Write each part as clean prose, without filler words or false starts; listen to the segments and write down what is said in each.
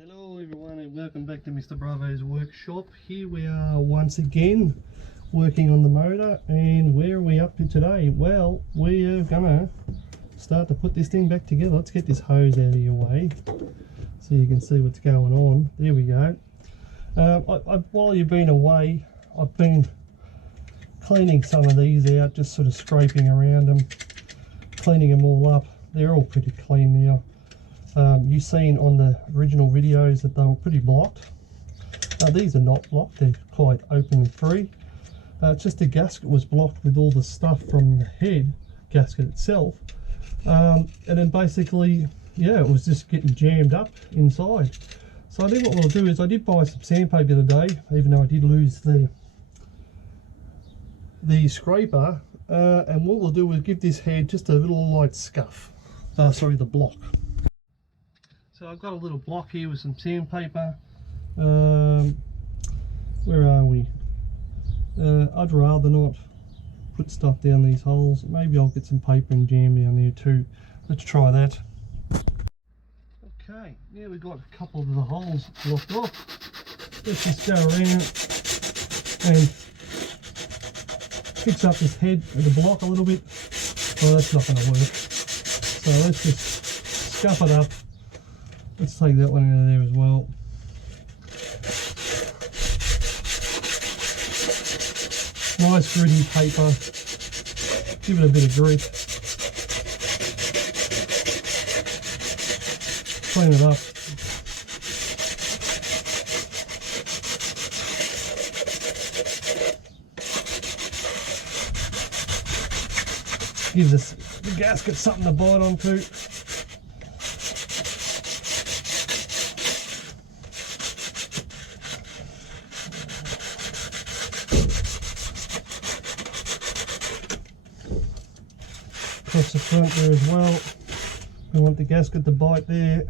Hello everyone and welcome back to Mr. Bravo's workshop. Here we are once again working on the motor, and where are we up to today? Well, we are gonna start to put this thing back together. Let's get this hose out of your way so you can see what's going on. There we go. While you've been away, I've been cleaning some of these out, just sort of scraping around them, cleaning them all up. They're all pretty clean now. You've seen on the original videos that they were pretty blocked. These are not blocked, they're quite open and free. It's just the gasket was blocked with all the stuff from the head gasket itself. And then basically, yeah, it was just getting jammed up inside. So I think what we'll do is, I did buy some sandpaper the other day, even though I did lose the scraper. And what we'll do is give this head just a little light scuff. The block. So I've got a little block here with some sandpaper. Where are we? I'd rather not put stuff down these holes. Maybe I'll get some paper and jam down there too. Let's try that. Okay, now we've got a couple of the holes blocked off. Let's just go around and fix up this head of the block a little bit. Well, that's not going to work. So let's just scuff it up. Let's take that one out of there as well. Nice gritty paper. Give it a bit of grit. Clean it up. Give the gasket something to bite onto. Across the front there as well. We want the gasket to bite there.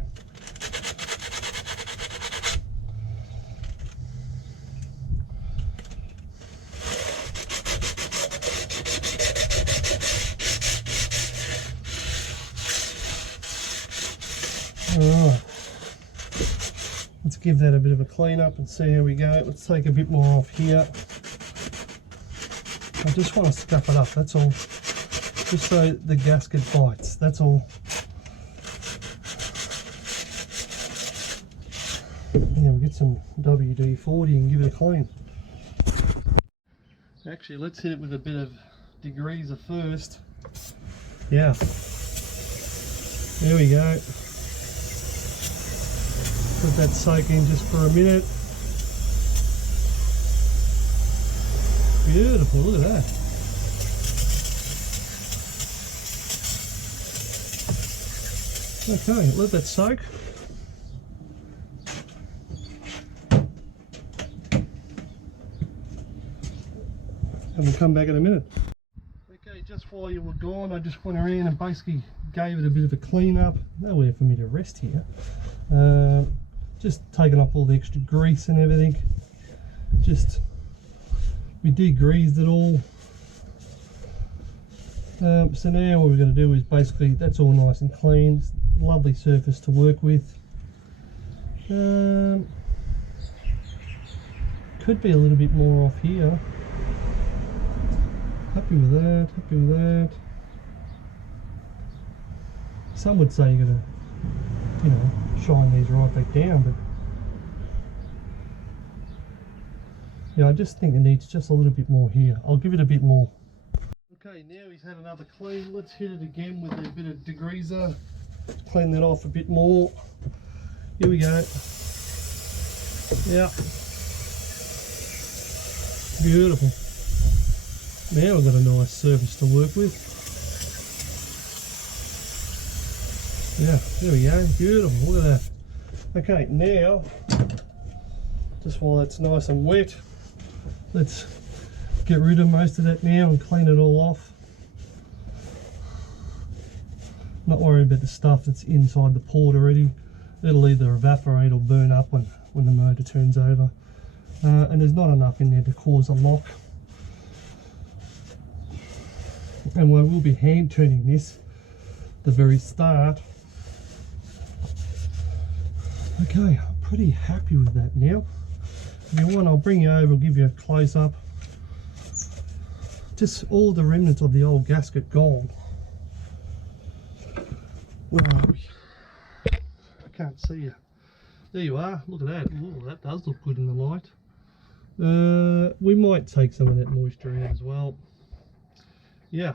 Alright, let's give that a bit of a clean up and see how we go. Let's take a bit more off here. I just want to scuff it up, that's all. Just so the gasket bites, that's all. Yeah, we'll get some WD-40 and give it a clean. Actually, let's hit it with a bit of degreaser first. Yeah. There we go. Let that soak in just for a minute. Beautiful, look at that. Okay, let that soak. And we'll come back in a minute. Okay, just while you were gone, I just went around and basically gave it a bit of a clean up. Nowhere for me to rest here. Just taking off all the extra grease and everything. We degreased it all. So now what we're going to do is basically, that's all nice and clean. Lovely surface to work with. Could be a little bit more off here. Happy with that, happy with that. Some would say you're going to, shine these right back down, but yeah, I just think it needs just a little bit more here. I'll give it a bit more. Okay, now he's had another clean. Let's hit it again with a bit of degreaser. Clean that off a bit more. Here we go. Yeah. Beautiful. Now we've got a nice surface to work with. Yeah, there we go. Beautiful. Look at that. Okay, now, just while it's nice and wet, let's get rid of most of that now and clean it all off. Not worried about the stuff that's inside the port already. It'll either evaporate or burn up when the motor turns over. And there's not enough in there to cause a lock. And we will be hand turning this at the very start. Okay, pretty happy with that now. If you want, I'll bring you over, give you a close up. Just all the remnants of the old gasket gone. Where are we? I can't see you. There you are. Look at that. Ooh, that does look good in the light. We might take some of that moisture out as well. Yeah,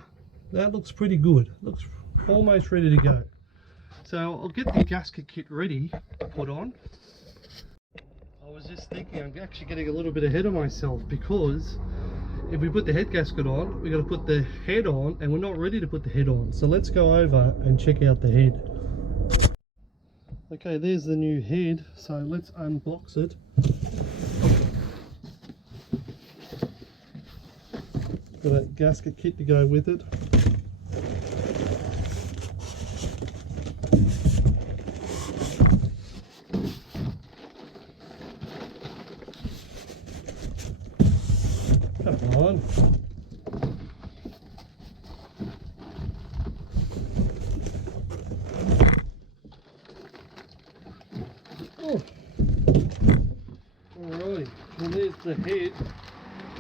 that looks pretty good. Looks almost ready to go. So I'll get the gasket kit ready to put on. I was just thinking I'm actually getting a little bit ahead of myself, because if we put the head gasket on, we've got to put the head on, and we're not ready to put the head on. So let's go over and check out the head. Okay, there's the new head. So let's unbox it. Got a gasket kit to go with it. Come on. Oh. Alrighty, well there's the head.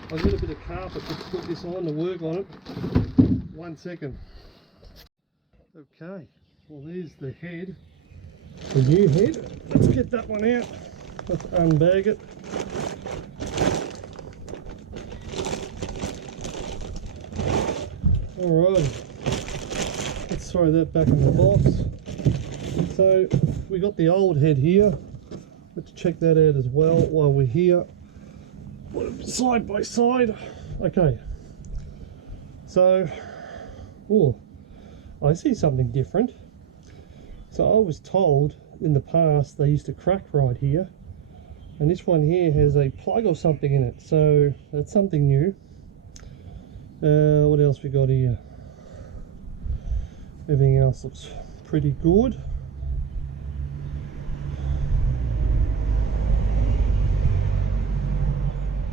I've got a bit of carpet to put this on to work on it. 1 second. Okay, well there's the head. The new head. Let's get that one out. Let's unbag it. Alright, let's throw that back in the box. So we got the old head here. Let's check that out as well while we're here. Put it side by side. Okay, so oh, I see something different. So I was told in the past they used to crack right here, and this one here has a plug or something in it, so that's something new. What else we got here? Everything else looks pretty good.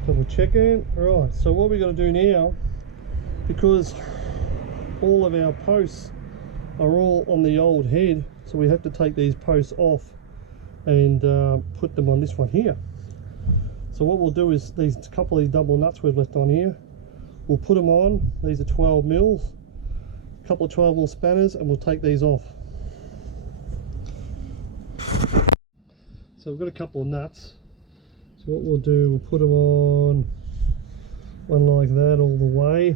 Double checking. Right, so what we got to do now, because all of our posts are all on the old head, so we have to take these posts off and put them on this one here. So what we'll do is these couple of these double nuts we've left on here, we'll put them on. These are 12 mils, a couple of 12 mil spanners, and we'll take these off. So we've got a couple of nuts. So what we'll do, we'll put them on one like that all the way,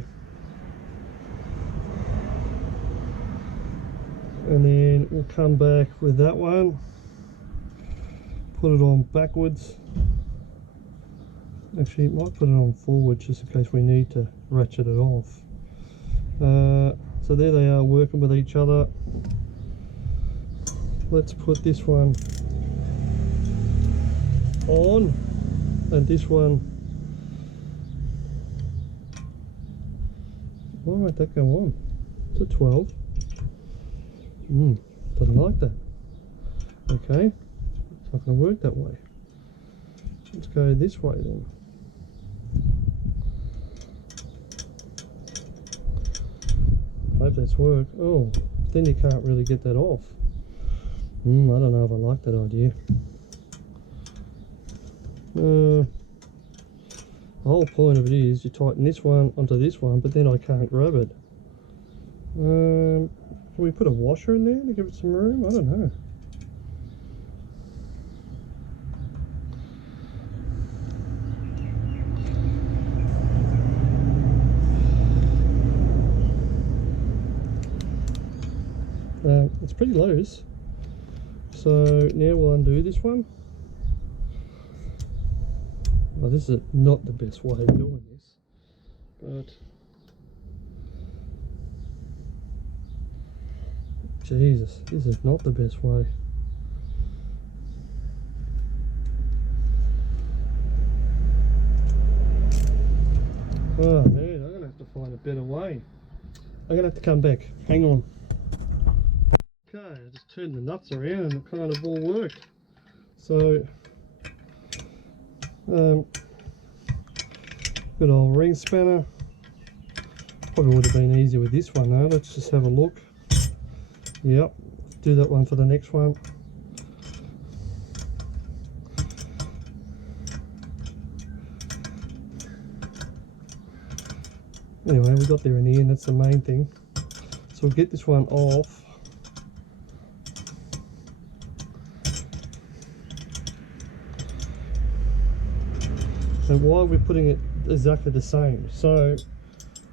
and then we'll come back with that one, put it on backwards. Actually, might put it on forward just in case we need to ratchet it off. So there they are working with each other. Let's put this one on, and this one, why won't that go on? It's a 12. Doesn't like that. Okay, it's not going to work that way. Let's go this way then. Hope that's worked. Oh, then you can't really get that off. I don't know if I like that idea. The whole point of it is you tighten this one onto this one, but then I can't grab it. Can we put a washer in there to give it some room? I don't know. It's pretty loose. So now we'll undo this one. Well, this is not the best way of doing this, but Jesus, this is not the best way. Oh man, I'm gonna have to find a better way. I'm gonna have to come back. Hang on. Okay, I just turned the nuts around and it kind of all worked. So good old ring spanner. Probably would have been easier with this one though. Let's just have a look. Yep, do that one for the next one. Anyway, we got there in the end, that's the main thing. So we'll get this one off. And why we're putting it exactly the same, so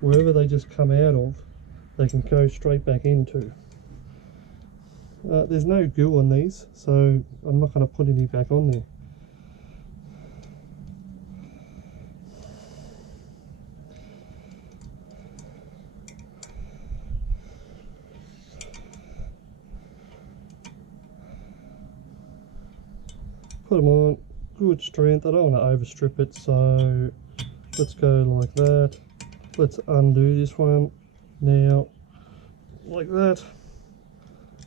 wherever they just come out of, they can go straight back into. There's no glue on these, so I'm not going to put any back on there. Put them on, good strength. I don't want to overstrip it, so let's go like that. Let's undo this one now, like that.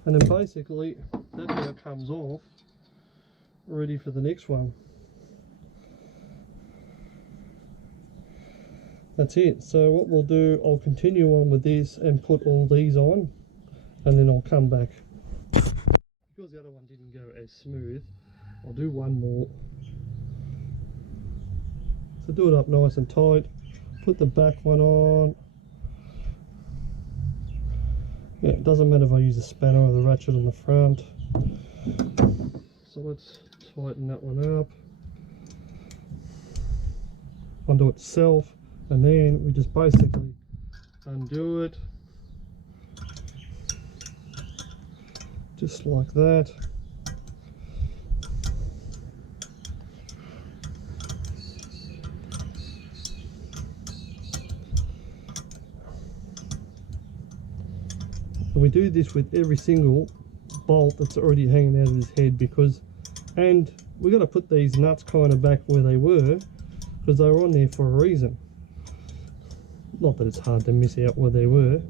And then basically, that now comes off, ready for the next one. That's it. So what we'll do, I'll continue on with this and put all these on, and then I'll come back. Because the other one didn't go as smooth, I'll do one more. So do it up nice and tight, put the back one on. Yeah, it doesn't matter if I use a spanner or the ratchet on the front. So let's tighten that one up onto itself, and then we just basically undo it just like that. And we do this with every single bolt that's already hanging out of this head, because, and we got to put these nuts kind of back where they were, because they were on there for a reason. Not that it's hard to miss out where they were.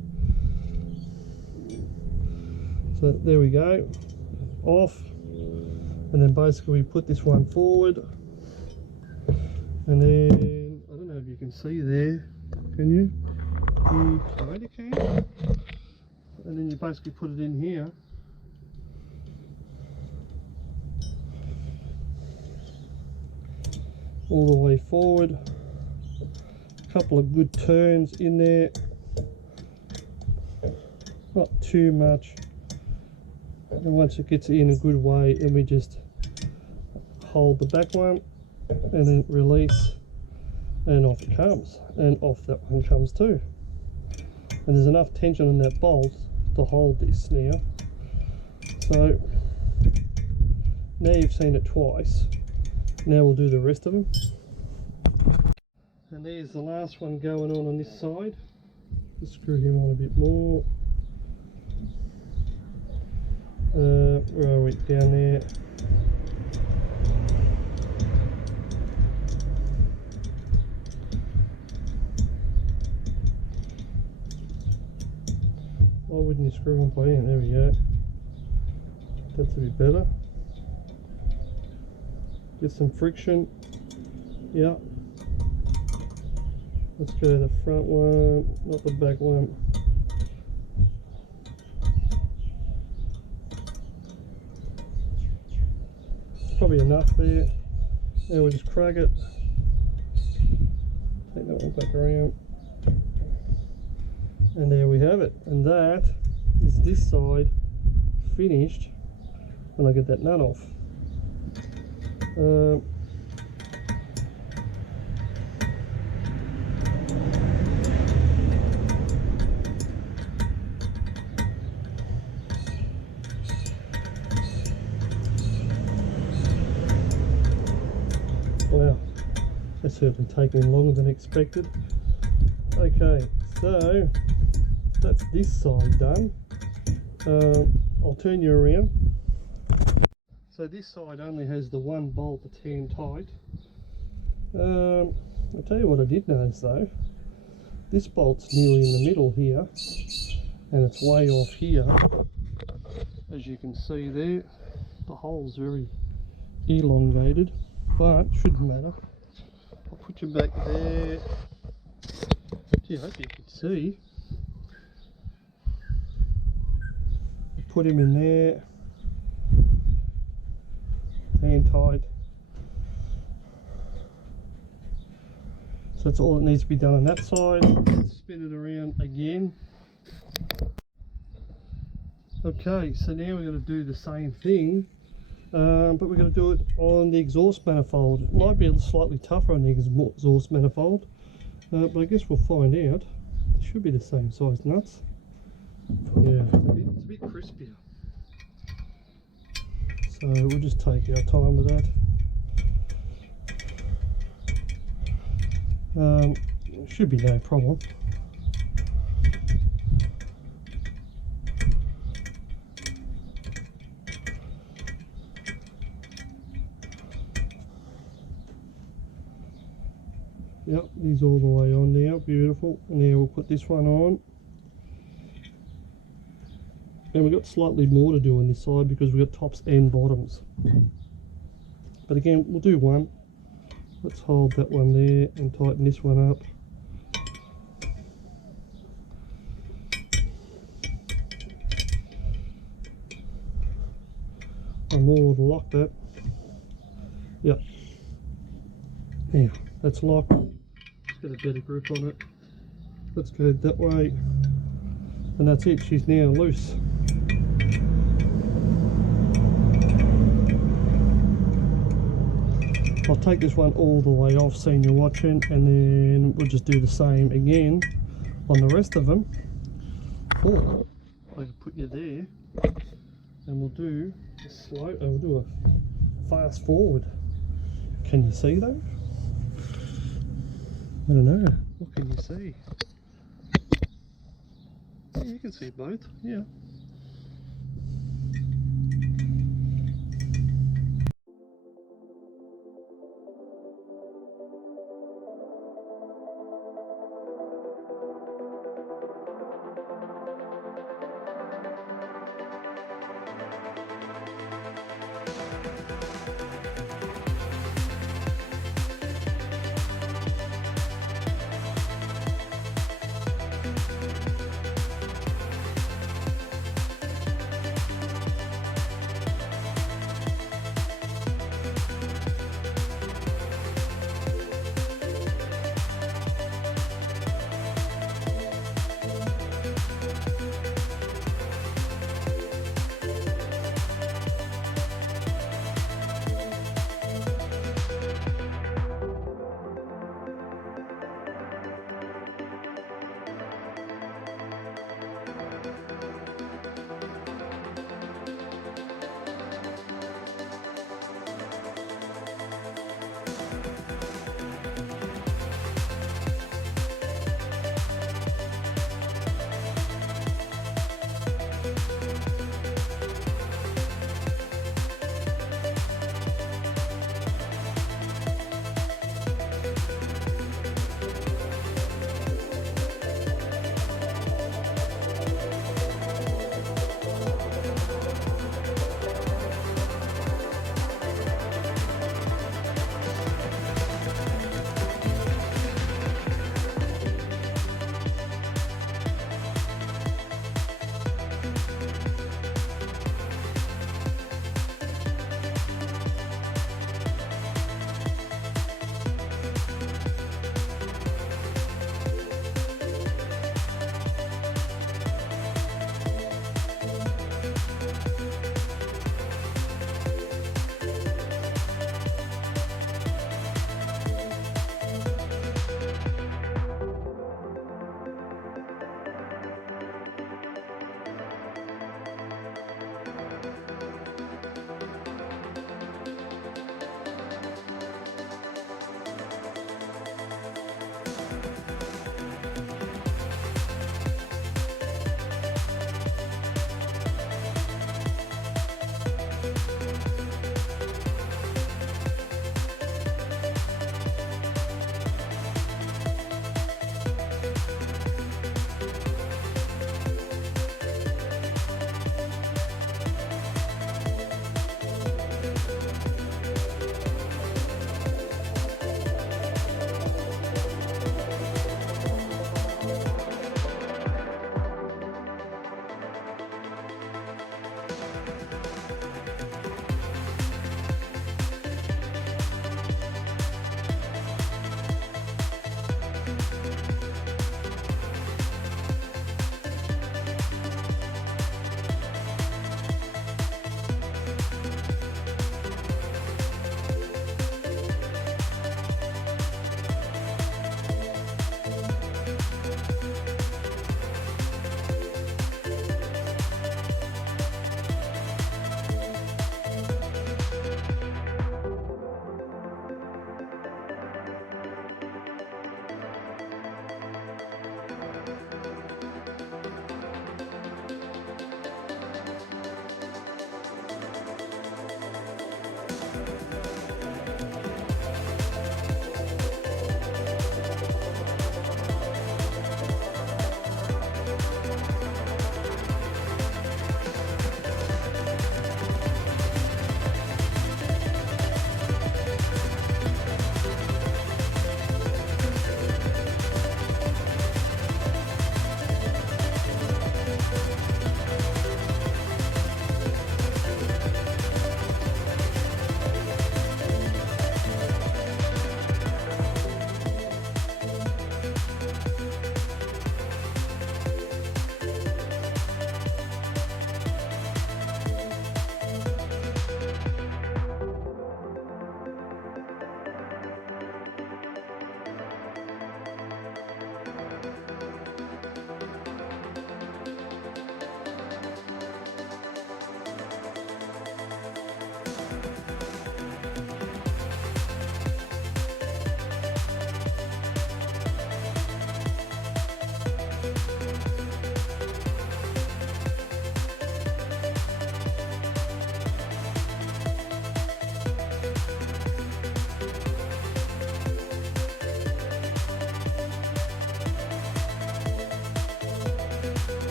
So there we go, off, and then basically we put this one forward, and then I don't know if you can see there, can you? You kind of can. And then you basically put it in here. All the way forward. A couple of good turns in there. Not too much. And once it gets in a good way, then we just hold the back one and then release, and off it comes. And off that one comes too. And there's enough tension on that bolt to hold this now. So now you've seen it twice. Now we'll do the rest of them. And there's the last one going on this side. Just screw him on a bit more. Where are we? Down there. Why wouldn't you screw on by in? There we go. That's a bit better. Get some friction. Yeah. Let's go to the front one, not the back one. Probably enough there. Now we'll just crack it. Take that one back around. And there we have it. And that is this side finished when I get that nut off. Wow, that's certainly taking longer than expected. Okay, so that's this side done. I'll turn you around. So this side only has the one bolt that's hand tight. I'll tell you what I did notice though. This bolt's nearly in the middle here, and it's way off here. As you can see there, the hole's very elongated, but shouldn't matter. I'll put you back there. Gee, I hope you can see. Put him in there, hand tight. So So that's all that needs to be done on that side. Let's spin it around again. Okay, so now we're going to do the same thing, but we're going to do it on the exhaust manifold. It might be a slightly tougher on the exhaust manifold, but I guess we'll find out. It should be the same size nuts. Yeah, it's a bit crispier. So we'll just take our time with that. Should be no problem. Yep, these all the way on now, beautiful. Now we'll put this one on. And we've got slightly more to do on this side because we've got tops and bottoms. But again, we'll do one. Let's hold that one there and tighten this one up. One more to lock that. Yep. Now, that's locked. Let's get a better grip on it. Let's go that way. And that's it, she's now loose. I'll take this one all the way off, seeing you're watching, and then we'll just do the same again on the rest of them. Or I can put you there, and we'll do a slow. We'll do a fast forward. Can you see though? I don't know. What can you see? Yeah, you can see both. Yeah.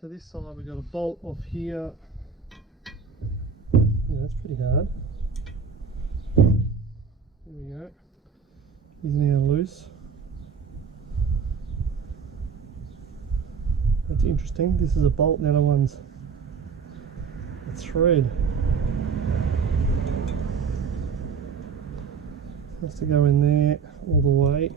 So this side we've got a bolt off here. Yeah, that's pretty hard. There we go. He's now loose. That's interesting. This is a bolt, and the other one's a thread. Has to go in there all the way.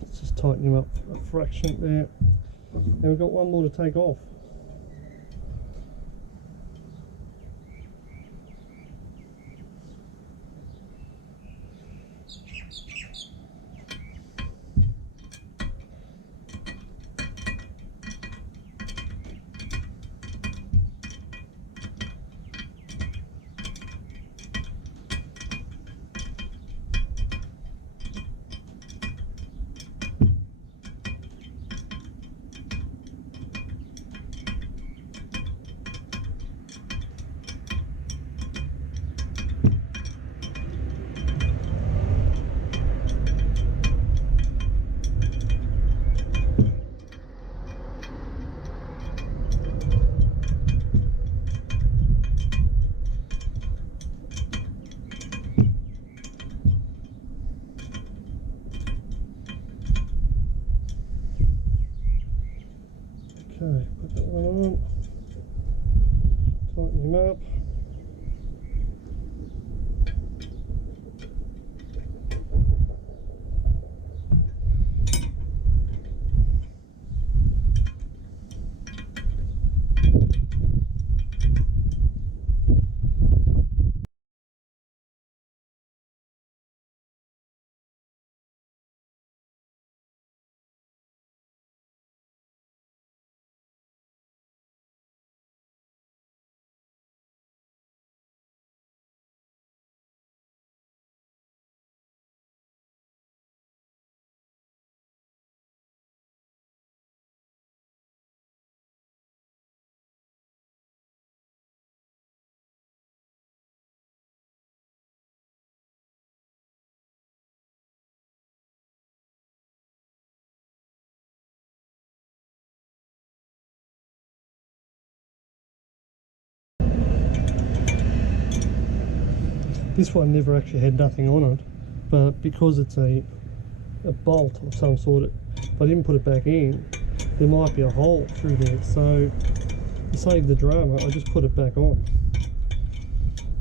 Let's just tighten him up a fraction there. And we've got one more to take off. Okay, put that one on, tighten him up. This one never actually had nothing on it, but because it's a bolt of some sort, if I didn't put it back in, there might be a hole through there. So to save the drama, I just put it back on.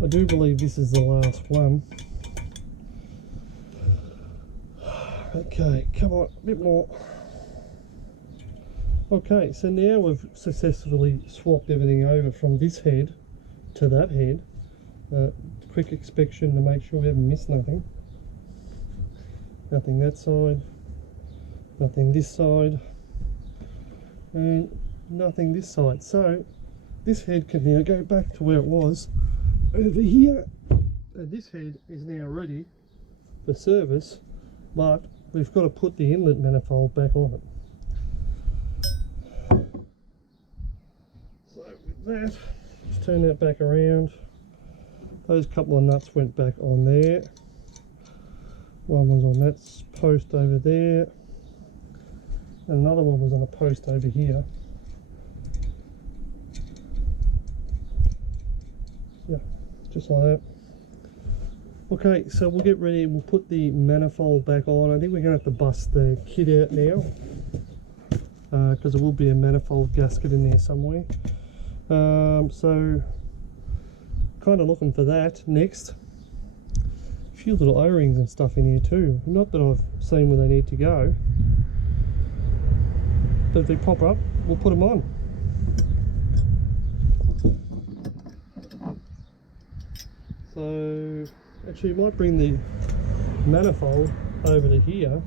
I do believe this is the last one. Okay, come on, a bit more. Okay, so now we've successfully swapped everything over from this head to that head. Quick inspection to make sure we haven't missed nothing. Nothing that side, nothing this side, and nothing this side. So this head can now go back to where it was over here. And this head is now ready for service, but we've got to put the inlet manifold back on it. So with that, let's turn that back around. Those couple of nuts went back on there. One was on that post over there, and another one was on a post over here. Yeah, just like that. Okay, so we'll get ready. We'll put the manifold back on. I think we're going to have to bust the kit out now, because there will be a manifold gasket in there somewhere. So kind of looking for that next. A few little O-rings and stuff in here too. Not that I've seen where they need to go, but if they pop up, we'll put them on. So actually, I might bring the manifold over to here,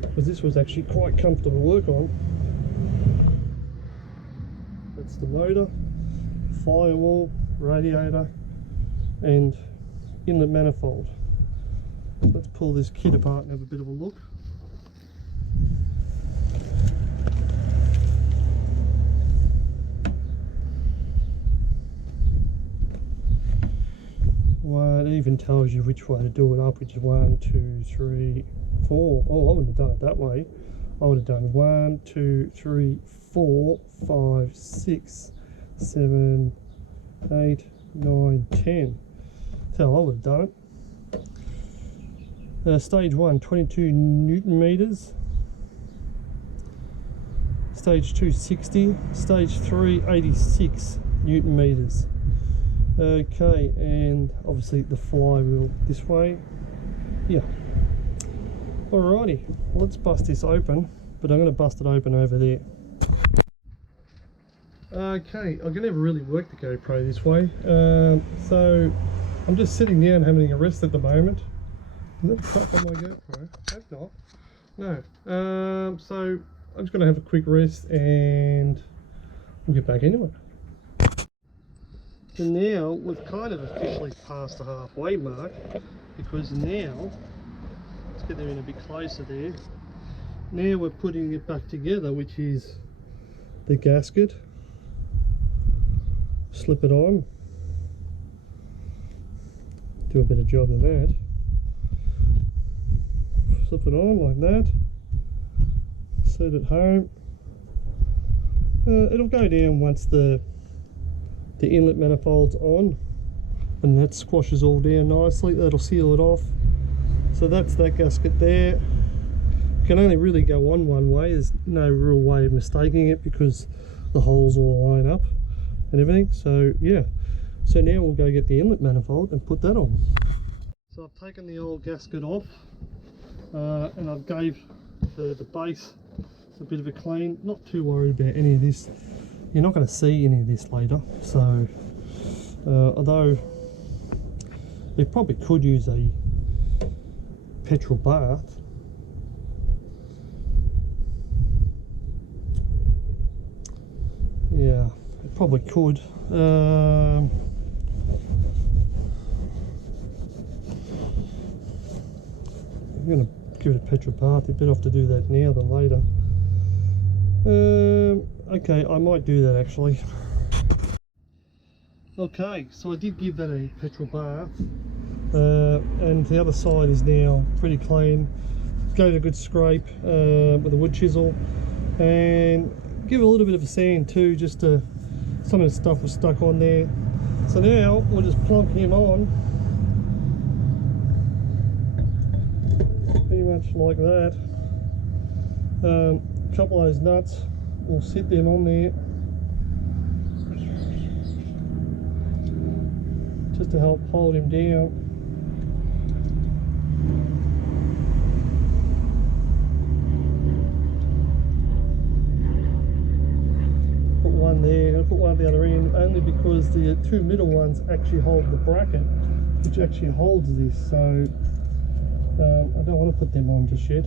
because this was actually quite comfortable to work on. That's the motor, firewall, radiator, and inlet manifold. Let's pull this kit apart and have a bit of a look. Wow, it even tells you which way to do it up, which is 1, 2, 3, 4. Oh, I wouldn't have done it that way. I would have done 1, 2, 3, 4, 5, 6, 7, 8, 9, 10. That's how I would have done it. Stage 1, 22 Newton meters. Stage 2, 60. Stage 3, 86 Newton meters. Okay, and obviously the flywheel this way. Yeah. Alrighty, let's bust this open, but I'm going to bust it open over there. Okay, I can never really work the GoPro this way, so I'm just sitting down having a rest at the moment. Is that a crack on my GoPro? Hope not. No. So I'm just going to have a quick rest and we'll get back into it. So now we've kind of officially passed the halfway mark, because now, let's get them in a bit closer there. Now we're putting it back together, which is the gasket. Slip it on. Do a better job than that. Slip it on like that. Set it home. It'll go down once the inlet manifold's on, and that squashes all down nicely. That'll seal it off. So that's that gasket there. You can only really go on one way. There's no real way of mistaking it because the holes all line up and everything. So yeah, so now we'll go get the inlet manifold and put that on. So I've taken the old gasket off, and I've gave the base a bit of a clean. Not too worried about any of this. You're not going to see any of this later, so although they probably could use a petrol bath. Yeah, it probably could. I'm going to give it a petrol bath. You're better off to do that now than later. Okay, I might do that actually. Okay, so I did give that a petrol bath, and the other side is now pretty clean. Gave it a good scrape with a wood chisel, and give it a little bit of a sand too, just to, some of the stuff was stuck on there. So now we'll just plonk him on, pretty much like that. A couple of those nuts, we'll sit them on there just to help hold him down. Put one there, and put one at the other end, only because the two middle ones actually hold the bracket, which actually holds this. So I don't want to put them on just yet.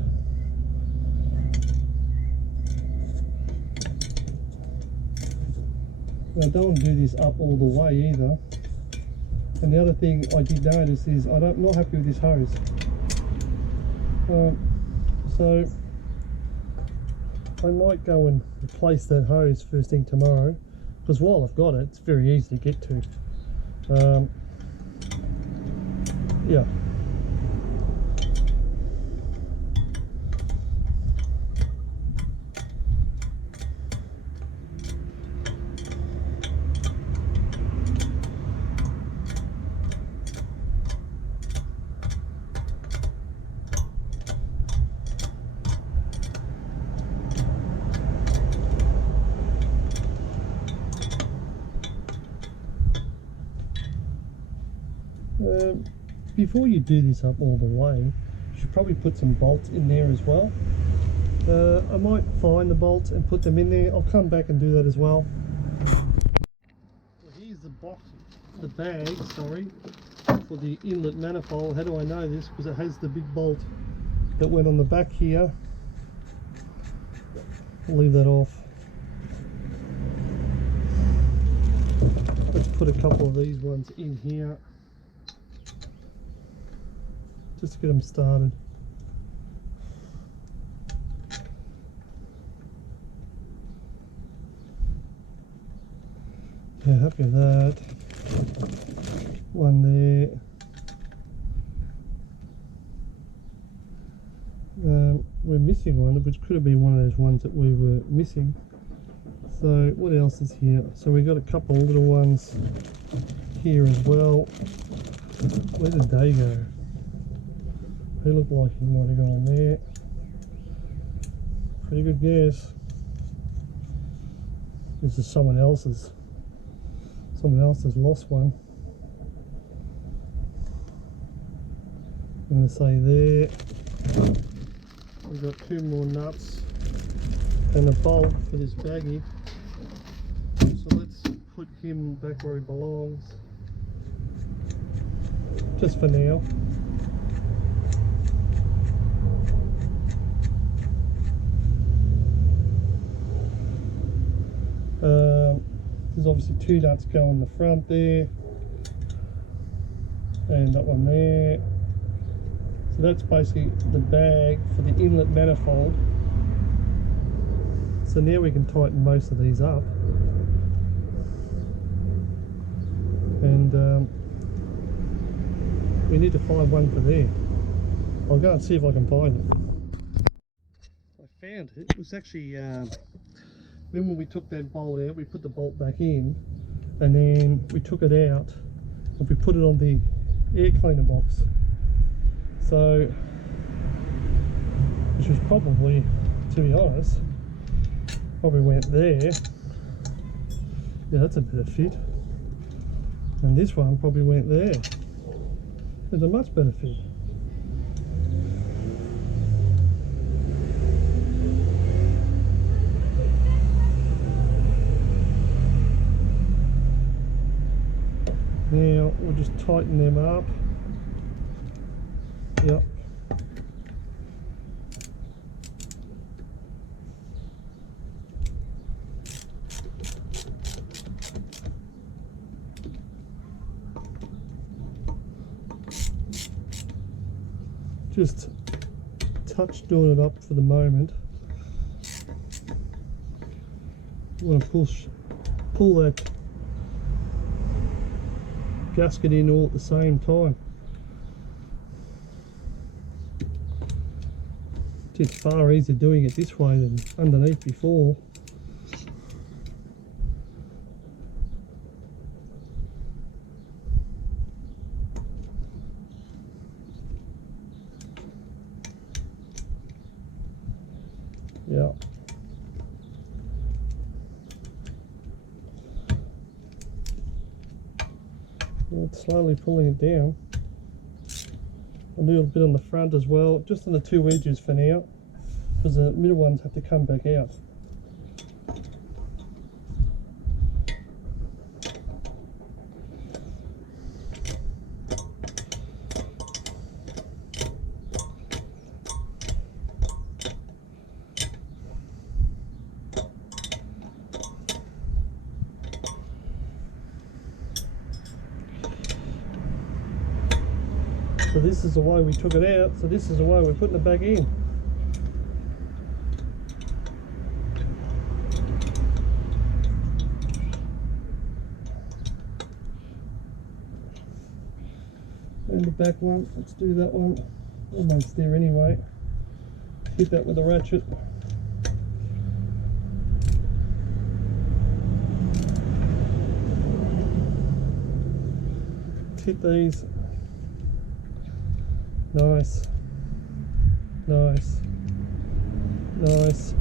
I don't want to do this up all the way either. And the other thing I did notice is I'm not happy with this hose. So I might go and replace that hose first thing tomorrow, because while I've got it, it's very easy to get to. Yeah. Before you do this up all the way, you should probably put some bolts in there as well. I might find the bolts and put them in there. I'll come back and do that as well. Here's the box, the bag, sorry, for the inlet manifold. How do I know this? Because it has the big bolt that went on the back here. I'll leave that off. Let's put a couple of these ones in here, just to get them started. Yeah, happy with that. One there. missing one, which could have been one of those ones that we were missing. So what else is here? So we've got a couple of little ones here as well. Where did they go? They look like he might have gone there. Pretty good guess. This is someone else's. Someone else has lost one. I'm going to say there. We've got 2 more nuts and a bolt for this baggie. So let's put him back where he belongs. Just for now. There's obviously 2 nuts go on the front there, and that one there. So that's basically the bag for the inlet manifold. So now we can tighten most of these up, and we need to find one for there. I'll go and see if I can find it. I found it. It was actually when we took that bolt out, we put the bolt back in, and then we took it out and we put it on the air cleaner box. So, which was probably, to be honest, probably went there. Yeah, that's a better fit. And this one probably went there. It's a much better fit. Now we'll just tighten them up. Yep. Just touch doing it up for the moment. I'm going to pull that gasket in all at the same time. It's far easier doing it this way than underneath before. Yeah. Slowly pulling it down. A little bit on the front as well, just on the 2 edges for now, because the middle ones have to come back out. So this is the way we took it out, so this is the way we're putting it back in. And the back one, let's do that one. Almost there anyway. Hit that with a ratchet. Hit these. Nice, nice, nice.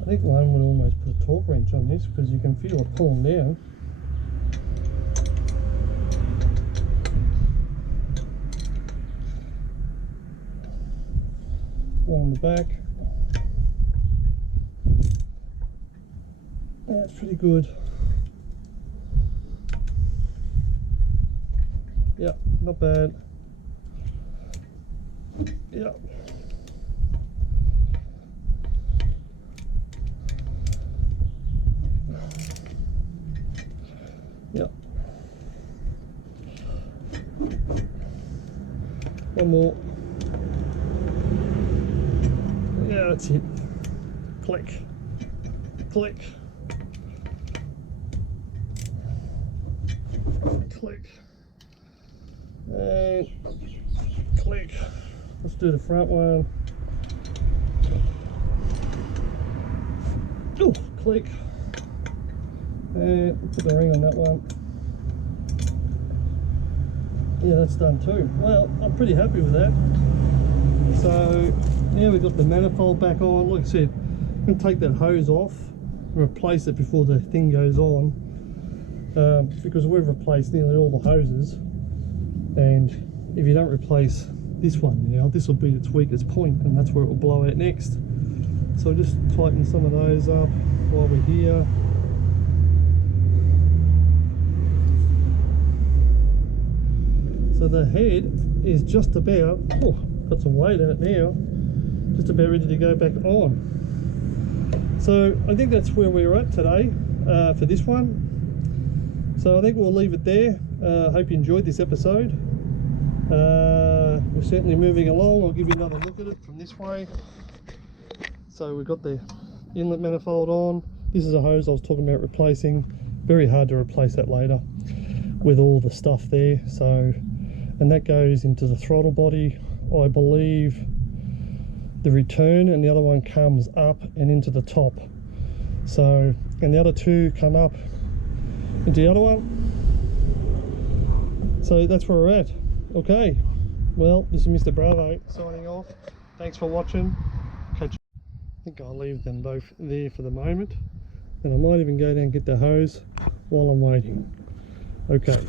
I think one would almost put a torque wrench on this because you can feel it pulling down. On the back. That's pretty good. Yep, not bad. Yep. Yep. One more. That's it. Click. Click. Click. And click. Let's do the front one. Oh, click. And put the ring on that one. Yeah, that's done too. Well, I'm pretty happy with that. So now we've got the manifold back on. Like I said, I'm going to take that hose off and replace it before the thing goes on, because we've replaced nearly all the hoses, and if you don't replace this one now, this will be its weakest point, and that's where it will blow out next. So just tighten some of those up while we're here. So the head is just about, oh, got some weight in it now, just about ready to go back on. So I think that's where we're at today for this one. So I think we'll leave it there. I hope you enjoyed this episode. We're certainly moving along. I'll give you another look at it from this way. So we've got the inlet manifold on. This is a hose I was talking about replacing. Very hard to replace that later with all the stuff there. So, and that goes into the throttle body, I believe, the return, and the other one comes up and into the top. So, and the other two come up into the other one. So that's where we're at. Okay, well, this is Mr. Bravo signing off. Thanks for watching. Catch. I think I'll leave them both there for the moment, and I might even go down and get the hose while I'm waiting. Okay.